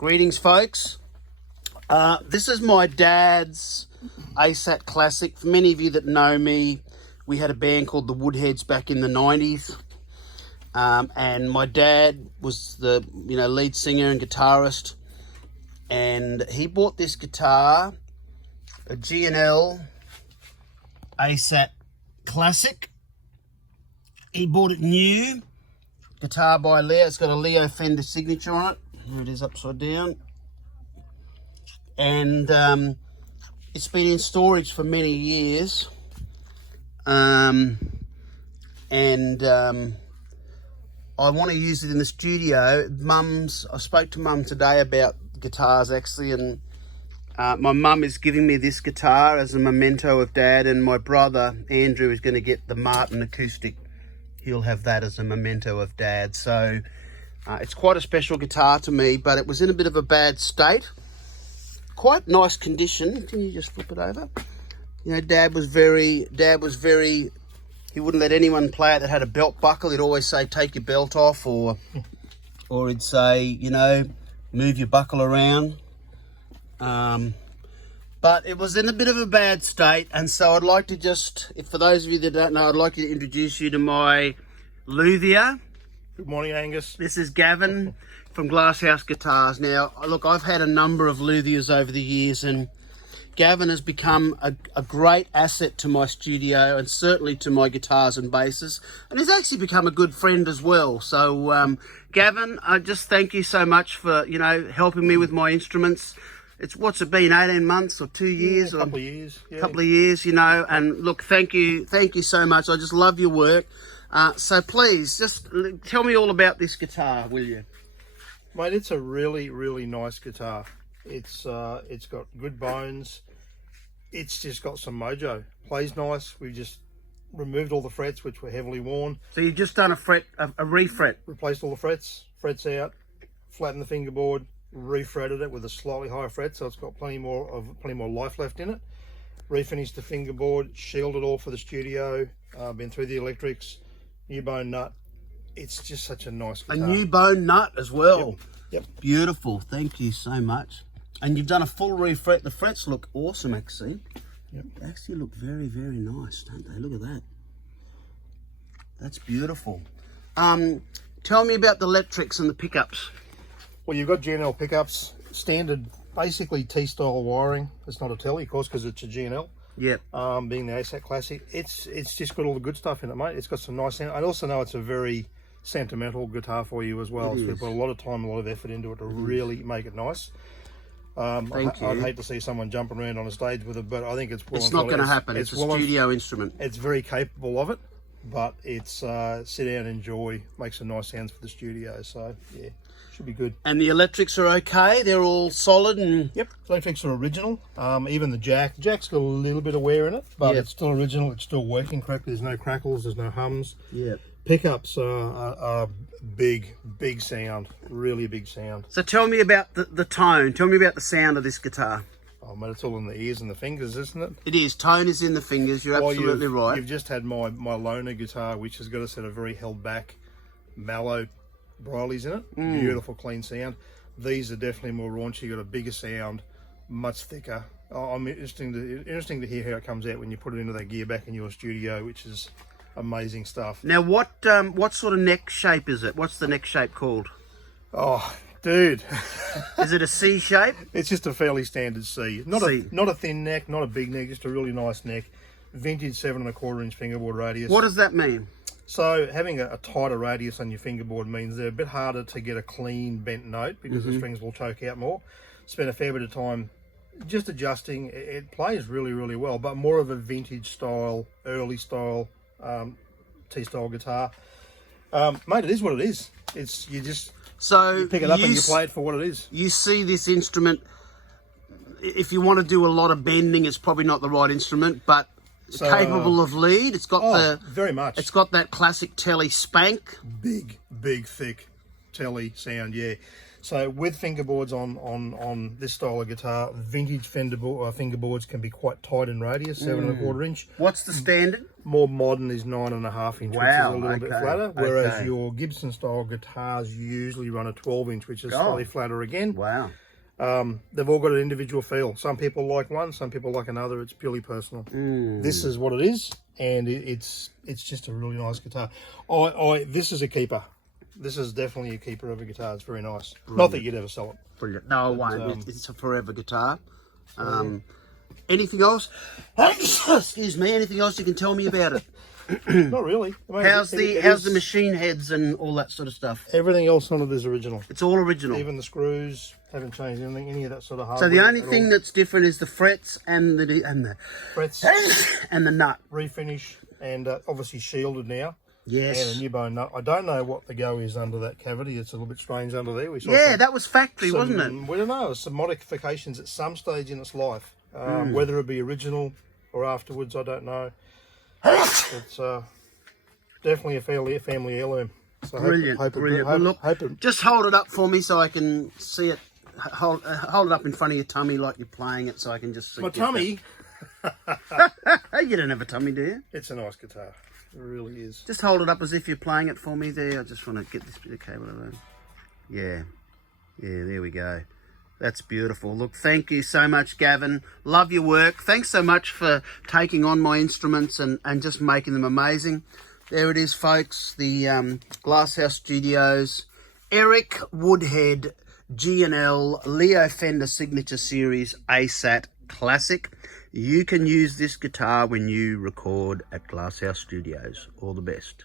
Greetings, folks. This is my dad's ASAT Classic. For many of you that know me, we had a band called the Woodheads back in the 90s. And my dad was the lead singer and guitarist. And he bought this guitar, a G&L ASAT Classic. He bought it new. Guitar by Leo. It's got a Leo Fender signature on it. Here it is upside down. And it's been in storage for many years. I want to use it in the studio. I spoke to Mum today about guitars actually, and my mum is giving me this guitar as a memento of Dad, and my brother Andrew is going to get the Martin acoustic. He'll have that as a memento of Dad. So it's quite a special guitar to me, but it was in a bit of a bad state. Quite nice condition. Can you just flip it over? Dad was very, he wouldn't let anyone play it that had a belt buckle. He'd always say, take your belt off, or he'd say, move your buckle around. But it was in a bit of a bad state, and so I'd like to just, for those of you that don't know, I'd like to introduce you to my luthier. Good morning, Angus. This is Gavin from Glasshouse Guitars. Now, look, I've had a number of luthiers over the years, and Gavin has become a great asset to my studio and certainly to my guitars and basses, and he's actually become a good friend as well. So, Gavin, I just thank you so much for, helping me with my instruments. What's it been, 18 months or 2 years? A couple of years. A couple of years, and look, thank you so much. I just love your work. So please, just tell me all about this guitar, will you? Mate, it's a really, really nice guitar. It's got good bones. It's just got some mojo. Plays nice. We've just removed all the frets, which were heavily worn. So you've just done a refret? Replaced all the frets out, flattened the fingerboard, refretted it with a slightly higher fret, so it's got plenty more life left in it. Refinished the fingerboard, shielded all for the studio. Been through the electrics, new bone nut. It's just such a nice guitar. A new bone nut as well. Yep. Beautiful. Thank you so much. And you've done a full refret. The frets look awesome, actually. Yep. They actually look very, very nice, don't they? Look at that. That's beautiful. Tell me about the electrics and the pickups. Well, you've got G&L pickups, standard, basically T-style wiring. It's not a telly, of course, because it's a G&L. Yep. Being the ASAT Classic, it's just got all the good stuff in it, mate. It's got some nice sound. I also know it's a very sentimental guitar for you as well. So we put a lot of time, a lot of effort into it to really make it nice. I'd hate to see someone jumping around on a stage with it, but I think it's not going to happen. It's a studio instrument. It's very capable of it, but it's sit down, enjoy, make some nice sounds for the studio. So yeah, should be good. And the electrics are okay. They're all solid and yep, electrics are original. Even the jack's got a little bit of wear in it, but it's still original. It's still working correctly. There's no crackles. There's no hums. Yeah. Pickups are big sound, really big sound. So tell me about the tone. Tell me about the sound of this guitar. Oh man, it's all in the ears and the fingers, isn't it? It is. Tone is in the fingers. You're absolutely right. You've just had my Loner guitar, which has got a set of very held back, mallow brillies in it. Beautiful, clean sound. These are definitely more raunchy. Got a bigger sound, much thicker. I'm interesting to hear how it comes out when you put it into that gear back in your studio, which is amazing stuff. Now, what sort of neck shape is it? What's the neck shape called? Oh, dude. Is it a C shape? It's just a fairly standard C. Not a thin neck, not a big neck, just a really nice neck. Vintage 7 1/4 inch fingerboard radius. What does that mean? So having a tighter radius on your fingerboard means they're a bit harder to get a clean bent note because the strings will choke out more. Spent a fair bit of time just adjusting. It plays really, really well, but more of a vintage style, early style T-style guitar. Mate, it is what it is. You pick it up and you play it for what it is. You see this instrument, if you want to do a lot of bending, it's probably not the right instrument, but capable of lead. It's got very much. It's got that classic telly spank. Big, thick. telly sound, yeah. So with fingerboards on this style of guitar, vintage fingerboards can be quite tight in radius, 7¼ inch. What's the standard? More modern is 9½ inch, Wow, which is a little bit okay, flatter. Whereas okay. your Gibson style guitars usually run a 12 inch, which is slightly flatter again. Wow. They've all got an individual feel. Some people like one, some people like another. It's purely personal. This is what it is, and it's just a really nice guitar. This is a keeper. This is definitely a keeper of a guitar. It's very nice. Brilliant. Not that you'd ever sell it. Brilliant. No, I won't. It's a forever guitar. Anything else? Excuse me. Anything else you can tell me about it? Not really. I mean, how's the machine heads and all that sort of stuff? Everything else on it is original. It's all original. Even the screws haven't changed anything. Any of that sort of So hardware. the only thing that's different is the frets and the frets and the nut. Refinish and obviously shielded now. Yes. And a new bone nut. I don't know what the go is under that cavity. It's a little bit strange under there. We saw that was factory, wasn't it? We don't know. Some modifications at some stage in its life. Whether it be original or afterwards, I don't know. It's definitely a family heirloom. So Brilliant, brilliant. Just hold it up for me so I can see it. Hold it up in front of your tummy like you're playing it, so I can just see. My tummy? You don't have a tummy, do you? It's a nice guitar. It really is. Just hold it up as if you're playing it for me there. I just want to get this bit of cable around. Yeah, there we go. That's beautiful. Look, thank you so much, Gavin. Love your work. Thanks so much for taking on my instruments and just making them amazing. There it is, folks. The Glasshouse Studios, Eric Woodhead G&L Leo Fender Signature Series ASAT Classic. You can use this guitar when you record at Glasshouse Studios. All the best.